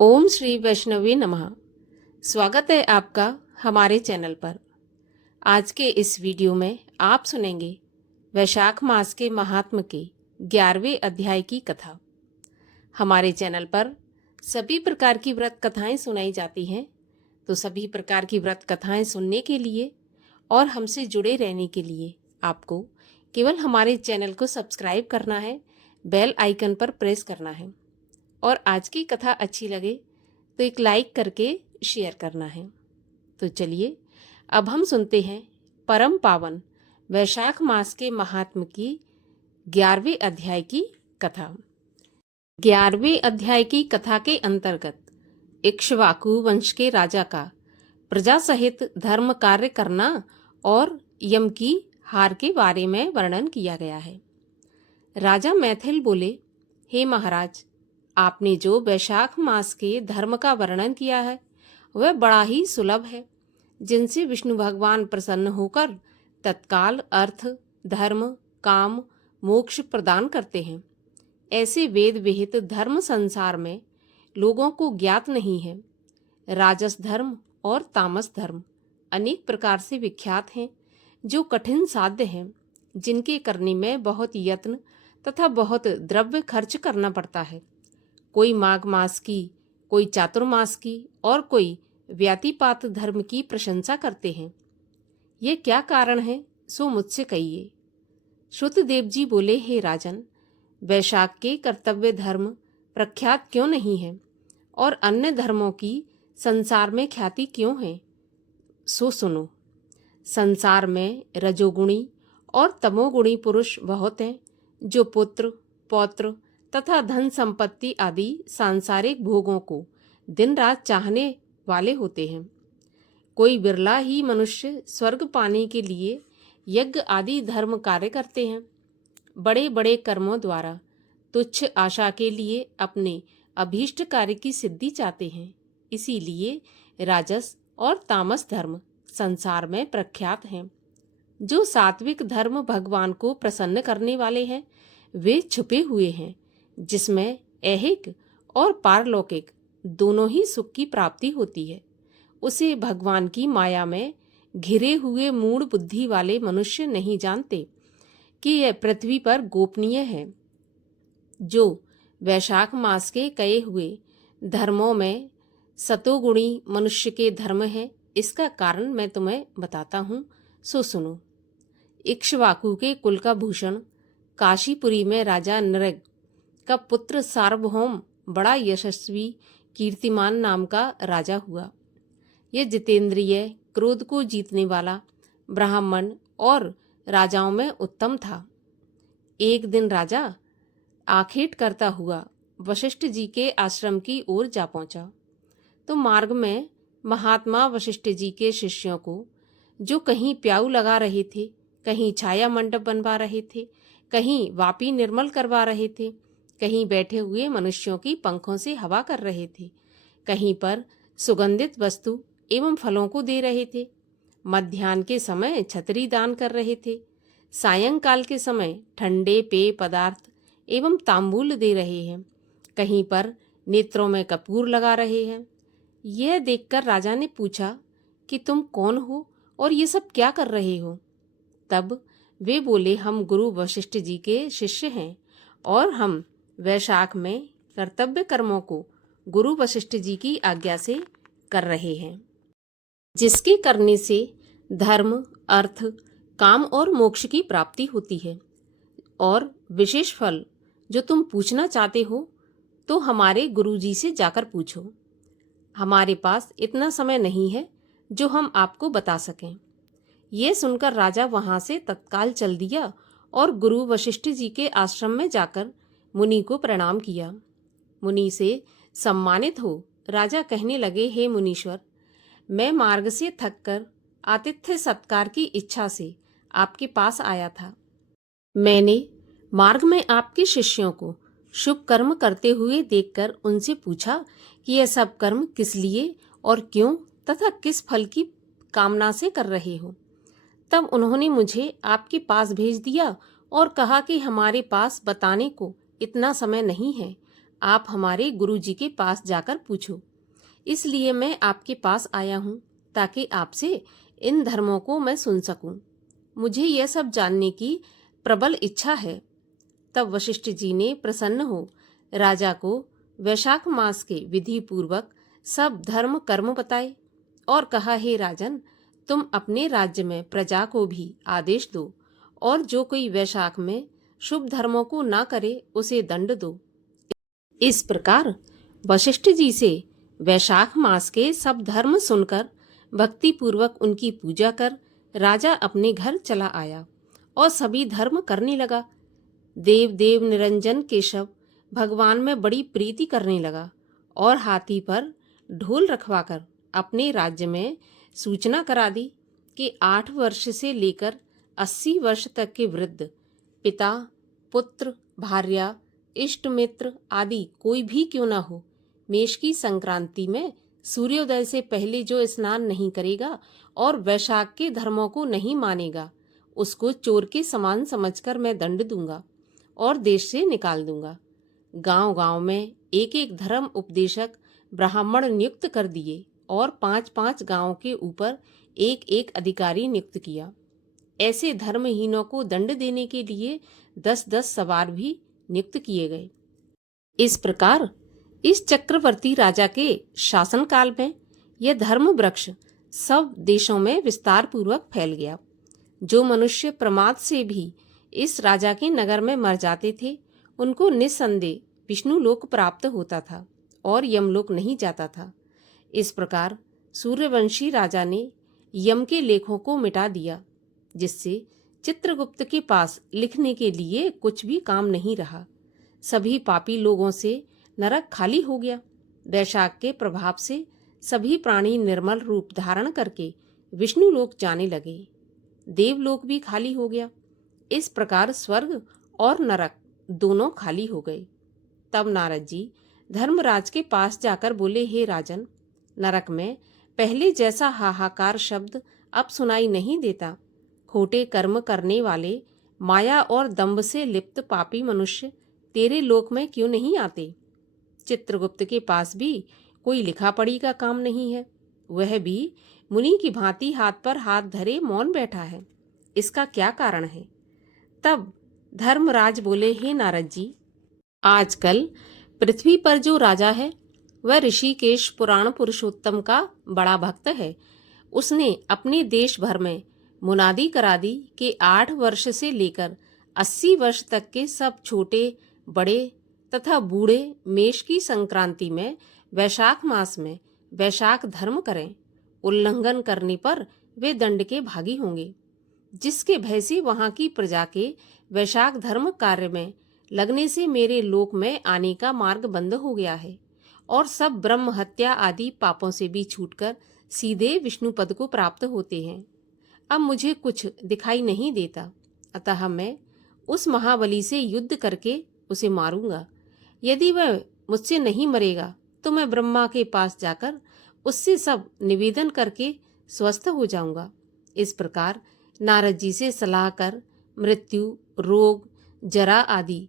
ओम श्री वैष्णवी नमः। स्वागत है आपका हमारे चैनल पर। आज के इस वीडियो में आप सुनेंगे वैशाख मास के महात्म के 11वें अध्याय की कथा। हमारे चैनल पर सभी प्रकार की व्रत कथाएं सुनाई जाती हैं, तो सभी प्रकार की व्रत कथाएं सुनने के लिए और हमसे जुड़े रहने के लिए आपको केवल हमारे चैनल को सब्सक्राइब करना है, बेल आइकन पर प्रेस करना है और आज की कथा अच्छी लगे तो एक लाइक करके शेयर करना है। तो चलिए अब हम सुनते हैं परम पावन वैशाख मास के महात्म की 11वें अध्याय की कथा। 11वें अध्याय की कथा के अंतर्गत इक्ष्वाकु वंश के राजा का प्रजा सहित धर्म कार्य करना और यम की हार के बारे में वर्णन किया गया है। राजा मैथिल बोले, हे महाराज, आपने जो वैशाख मास के धर्म का वर्णन किया है वह बड़ा ही सुलभ है, जिनसे विष्णु भगवान प्रसन्न होकर तत्काल अर्थ, धर्म, काम, मोक्ष प्रदान करते हैं। ऐसे वेद विहित धर्म संसार में लोगों को ज्ञात नहीं है। राजस धर्म और तामस धर्म अनेक प्रकार से विख्यात हैं, जो कठिन साध्य हैं, जिनके करने में बहुत यत्न तथा बहुत द्रव्य खर्च करना पड़ता है। कोई माघ मास की, कोई चातुर्मास की और कोई व्यातिपात धर्म की प्रशंसा करते हैं। ये क्या कारण है, सो मुझसे कहिए। श्रुतदेव जी बोले, हे राजन, वैशाख के कर्तव्य धर्म प्रख्यात क्यों नहीं है और अन्य धर्मों की संसार में ख्याति क्यों है, सो सुनो। संसार में रजोगुणी और तमोगुणी पुरुष बहुत हैं, जो पुत्र, पौत्र तथा धन संपत्ति आदि सांसारिक भोगों को दिन रात चाहने वाले होते हैं। कोई बिरला ही मनुष्य स्वर्ग पाने के लिए यज्ञ आदि धर्म कार्य करते हैं। बड़े बड़े कर्मों द्वारा तुच्छ आशा के लिए अपने अभीष्ट कार्य की सिद्धि चाहते हैं। इसीलिए राजस और तामस धर्म संसार में प्रख्यात हैं। जो सात्विक धर्म भगवान को प्रसन्न करने वाले हैं, वे छुपे हुए हैं, जिसमें ऐहिक और पारलौकिक दोनों ही सुख की प्राप्ति होती है। उसे भगवान की माया में घिरे हुए मूढ़ बुद्धि वाले मनुष्य नहीं जानते कि यह पृथ्वी पर गोपनीय है। जो वैशाख मास के कहे हुए धर्मों में सतोगुणी मनुष्य के धर्म है, इसका कारण मैं तुम्हें बताता हूँ, सो सुनो। इक्ष्वाकु के कुल का भूषण काशीपुरी में राजा नृग का पुत्र सार्वभौम बड़ा यशस्वी कीर्तिमान नाम का राजा हुआ। यह जितेंद्रिय, क्रोध को जीतने वाला, ब्राह्मण और राजाओं में उत्तम था। एक दिन राजा आखेट करता हुआ वशिष्ठ जी के आश्रम की ओर जा पहुंचा, तो मार्ग में महात्मा वशिष्ठ जी के शिष्यों को, जो कहीं प्याऊ लगा रहे थे, कहीं छाया मंडप बनवा रहे थे, कहीं वापी निर्मल करवा रहे थे, कहीं बैठे हुए मनुष्यों की पंखों से हवा कर रहे थे, कहीं पर सुगंधित वस्तु एवं फलों को दे रहे थे, मध्याह्न के समय छतरी दान कर रहे थे, सायंकाल के समय ठंडे पेय पदार्थ एवं तांबूल दे रहे हैं, कहीं पर नेत्रों में कपूर लगा रहे हैं। यह देखकर राजा ने पूछा कि तुम कौन हो और ये सब क्या कर रहे हो? तब वे बोले, हम गुरु वशिष्ठ जी के शिष्य हैं और हम वैशाख में कर्तव्य कर्मों को गुरु वशिष्ठ जी की आज्ञा से कर रहे हैं, जिसके करने से धर्म, अर्थ, काम और मोक्ष की प्राप्ति होती है। और विशेष फल जो तुम पूछना चाहते हो, तो हमारे गुरु जी से जाकर पूछो। हमारे पास इतना समय नहीं है जो हम आपको बता सकें। ये सुनकर राजा वहां से तत्काल चल दिया और गुरु वशिष्ठ जी के आश्रम में जाकर मुनि को प्रणाम किया। मुनि से सम्मानित हो राजा कहने लगे, हे मुनीश्वर, मैं मार्ग से थककर आतिथ्य सत्कार की इच्छा से आपके पास आया था। मैंने मार्ग में आपके शिष्यों को शुभ कर्म करते हुए देखकर उनसे पूछा कि यह सब कर्म किस लिए और क्यों तथा किस फल की कामना से कर रहे हो। तब उन्होंने मुझे आपके पास भेज दिया और कहा कि हमारे पास बताने को इतना समय नहीं है, आप हमारे गुरुजी के पास जाकर पूछो। इसलिए मैं आपके पास आया हूँ ताकि आपसे इन धर्मों को मैं सुन सकूं। मुझे यह सब जानने की प्रबल इच्छा है। तब वशिष्ठ जी ने प्रसन्न हो राजा को वैशाख मास के विधि पूर्वक सब धर्म कर्म बताए और कहा, हे राजन, तुम अपने राज्य में प्रजा को भी आदेश दो और जो कोई वैशाख में शुभ धर्मों को ना करे उसे दंड दो। इस प्रकार वशिष्ठ जी से वैशाख मास के सब धर्म सुनकर भक्ति पूर्वक उनकी पूजा कर राजा अपने घर चला आया और सभी धर्म करने लगा। देव देव निरंजन केशव भगवान में बड़ी प्रीति करने लगा और हाथी पर ढोल रखवाकर अपने राज्य में सूचना करा दी कि 8 वर्ष से लेकर 80 वर्ष तक के वृद्ध, पिता, पुत्र, भार्या, इष्ट मित्र आदि कोई भी क्यों न हो, मेष की संक्रांति में सूर्योदय से पहले जो स्नान नहीं करेगा और वैशाख के धर्मों को नहीं मानेगा, उसको चोर के समान समझकर मैं दंड दूंगा और देश से निकाल दूंगा। गांव-गांव में एक एक धर्म उपदेशक ब्राह्मण नियुक्त कर दिए और 5-5 गांवों के ऊपर एक एक अधिकारी नियुक्त किया। ऐसे धर्महीनों को दंड देने के लिए 10-10 सवार भी नियुक्त किए गए। इस प्रकार इस चक्रवर्ती राजा के शासनकाल में यह धर्म वृक्ष सब देशों में विस्तार पूर्वक फैल गया। जो मनुष्य प्रमाद से भी इस राजा के नगर में मर जाते थे, उनको निस्संदेह विष्णु लोक प्राप्त होता था और यमलोक नहीं जाता था। इस प्रकार सूर्यवंशी राजा ने यम के लेखों को मिटा दिया, जिससे चित्रगुप्त के पास लिखने के लिए कुछ भी काम नहीं रहा। सभी पापी लोगों से नरक खाली हो गया। वैशाख के प्रभाव से सभी प्राणी निर्मल रूप धारण करके विष्णु लोक जाने लगे। देवलोक भी खाली हो गया। इस प्रकार स्वर्ग और नरक दोनों खाली हो गए। तब नारद जी धर्मराज के पास जाकर बोले, हे राजन, नरक में पहले जैसा हाहाकार शब्द अब सुनाई नहीं देता। खोटे कर्म करने वाले, माया और दंभ से लिप्त पापी मनुष्य तेरे लोक में क्यों नहीं आते? चित्रगुप्त के पास भी कोई लिखा पढ़ी का काम नहीं है। वह भी मुनि की भांति हाथ पर हाथ धरे मौन बैठा है। इसका क्या कारण है? तब धर्मराज बोले, हे नारद जी, आजकल पृथ्वी पर जो राजा है वह ऋषिकेश पुराण पुरुषोत्तम का बड़ा भक्त है। उसने अपने देश भर में मुनादी करा दी कि 8 वर्ष से लेकर 80 वर्ष तक के सब छोटे बड़े तथा बूढ़े मेष की संक्रांति में वैशाख मास में वैशाख धर्म करें। उल्लंघन करने पर वे दंड के भागी होंगे। जिसके भय से वहां की प्रजा के वैशाख धर्म कार्य में लगने से मेरे लोक में आने का मार्ग बंद हो गया है और सब ब्रह्म हत्या आदि पापों से भी छूटकर सीधे विष्णु पद को प्राप्त होते हैं। अब मुझे कुछ दिखाई नहीं देता, अतः मैं उस महाबली से युद्ध करके उसे मारूंगा। यदि वह मुझसे नहीं मरेगा तो मैं ब्रह्मा के पास जाकर उससे सब निवेदन करके स्वस्थ हो जाऊंगा। इस प्रकार नारद जी से सलाह कर मृत्यु, रोग, जरा आदि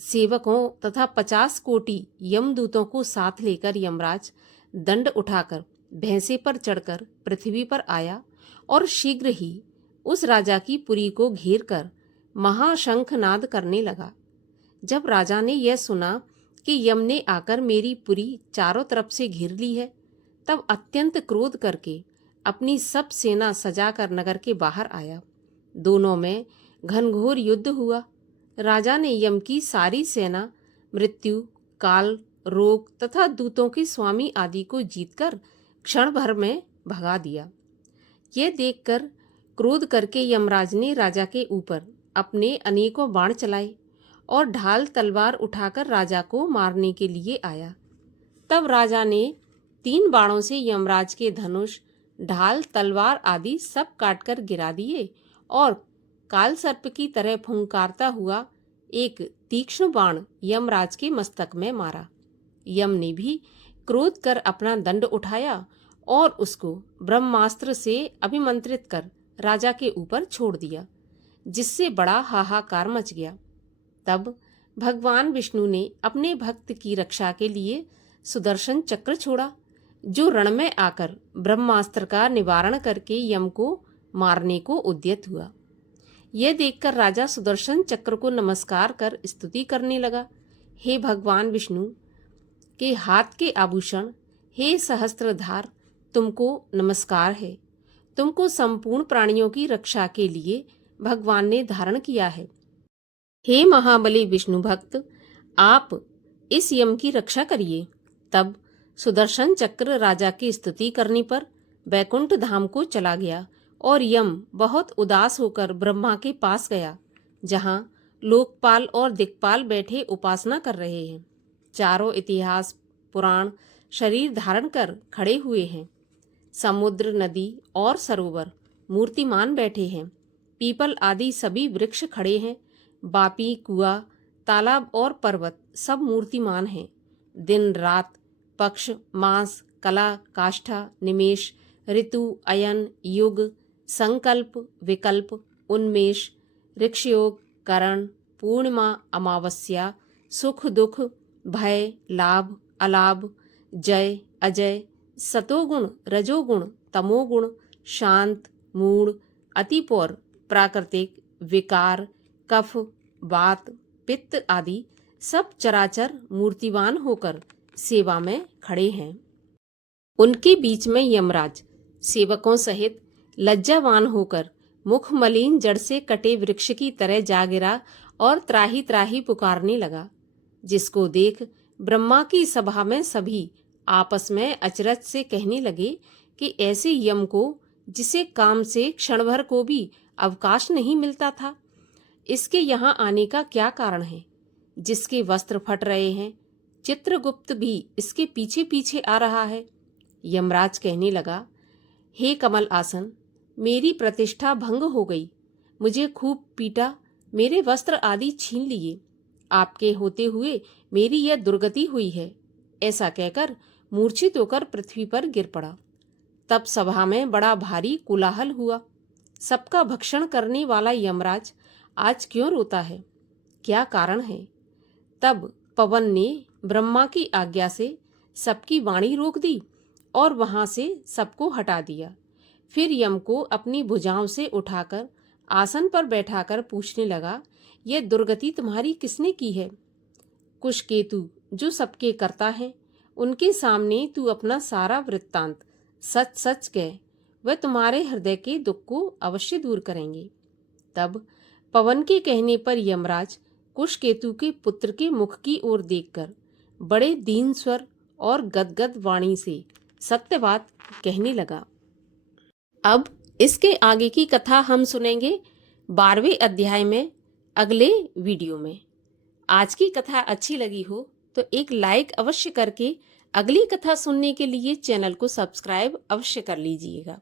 सेवकों तथा 50 कोटि यमदूतों को साथ लेकर यमराज दंड उठाकर भैंसे पर चढ़कर पृथ्वी पर आया और शीघ्र ही उस राजा की पुरी को घेर कर महाशंखनाद करने लगा। जब राजा ने यह सुना कि यम ने आकर मेरी पुरी चारों तरफ से घेर ली है, तब अत्यंत क्रोध करके अपनी सब सेना सजाकर नगर के बाहर आया। दोनों में घनघोर युद्ध हुआ। राजा ने यम की सारी सेना मृत्यु, काल, रोग तथा दूतों के स्वामी आदि को जीतकर क्षण भर में भगा दिया। यह देखकर क्रोध करके यमराज ने राजा के ऊपर अपने अनेकों बाण चलाए और ढाल तलवार उठाकर राजा को मारने के लिए आया। तब राजा ने 3 बाणों से यमराज के धनुष, ढाल, तलवार आदि सब काटकर गिरा दिए और काल सर्प की तरह फुंकारता हुआ एक तीक्ष्ण बाण यमराज के मस्तक में मारा। यम ने भी क्रोध कर अपना दंड उठाया और उसको ब्रह्मास्त्र से अभिमंत्रित कर राजा के ऊपर छोड़ दिया, जिससे बड़ा हाहाकार मच गया। तब भगवान विष्णु ने अपने भक्त की रक्षा के लिए सुदर्शन चक्र छोड़ा, जो रण में आकर ब्रह्मास्त्र का निवारण करके यम को मारने को उद्यत हुआ। यह देखकर राजा सुदर्शन चक्र को नमस्कार कर स्तुति करने लगा। हे भगवान विष्णु के हाथ के आभूषण, हे सहस्त्रधार, तुमको नमस्कार है। तुमको संपूर्ण प्राणियों की रक्षा के लिए भगवान ने धारण किया है। हे महाबली विष्णु भक्त, आप इस यम की रक्षा करिए। तब सुदर्शन चक्र राजा की स्तुति करने पर बैकुंठ धाम को चला गया और यम बहुत उदास होकर ब्रह्मा के पास गया, जहां लोकपाल और दिक्पाल बैठे उपासना कर रहे हैं। चारों इतिहास पुराण शरीर धारण कर खड़े हुए हैं। समुद्र, नदी और सरोवर मूर्तिमान बैठे हैं। पीपल आदि सभी वृक्ष खड़े हैं। बापी, कुआं, तालाब और पर्वत सब मूर्तिमान हैं। दिन रात, पक्ष, मास, कला, काष्ठा, निमेष, ऋतु, अयन, युग, संकल्प, विकल्प, उन्मेष, ऋक्षयोग, करण, पूर्णिमा, अमावस्या, सुख दुख, भय, लाभ, अलाभ, जय, अजय, सतोगुण, रजोगुण, तमोगुण, शांत, मूढ़, अतिपौर, प्राकृतिक, विकार, कफ, वात, पित्त आदि सब चराचर मूर्तिवान होकर सेवा में खड़े हैं। उनके बीच में यमराज सेवकों सहित लज्जावान होकर मुख मलिन जड़ से कटे वृक्ष की तरह जा गिरा और त्राही त्राही पुकारने लगा, जिसको देख ब्रह्मा की सभा में सभी आपस में अचरज से कहने लगे कि ऐसे यम को, जिसे काम से क्षण भर को भी अवकाश नहीं मिलता था, इसके यहाँ आने का क्या कारण है? जिसके वस्त्र फट रहे हैं, चित्रगुप्त भी इसके पीछे पीछे आ रहा है। यमराज कहने लगा, हे कमल आसन, मेरी प्रतिष्ठा भंग हो गई। मुझे खूब पीटा, मेरे वस्त्र आदि छीन लिए। आपके होते हुए मेरी यह दुर्गति हुई है। ऐसा कहकर मूर्छित होकर पृथ्वी पर गिर पड़ा। तब सभा में बड़ा भारी कोलाहल हुआ। सबका भक्षण करने वाला यमराज आज क्यों रोता है? क्या कारण है? तब पवन ने ब्रह्मा की आज्ञा से सबकी वाणी रोक दी और वहां से सबको हटा दिया। फिर यम को अपनी भुजाओं से उठाकर आसन पर बैठाकर पूछने लगा, यह दुर्गति तुम्हारी किसने की है? कुशकेतु, जो सबके कर्ता हैं, उनके सामने तू अपना सारा वृत्तांत सच सच कह, वह तुम्हारे हृदय के दुख को अवश्य दूर करेंगे। तब पवन के कहने पर यमराज कुशकेतु के पुत्र के मुख की ओर देखकर बड़े दीन स्वर और गदगद वाणी से सत्य बात कहने लगा। अब इसके आगे की कथा हम सुनेंगे 12वें अध्याय में अगले वीडियो में। आज की कथा अच्छी लगी हो तो एक लाइक अवश्य करके अगली कथा सुनने के लिए चैनल को सब्सक्राइब अवश्य कर लीजिएगा।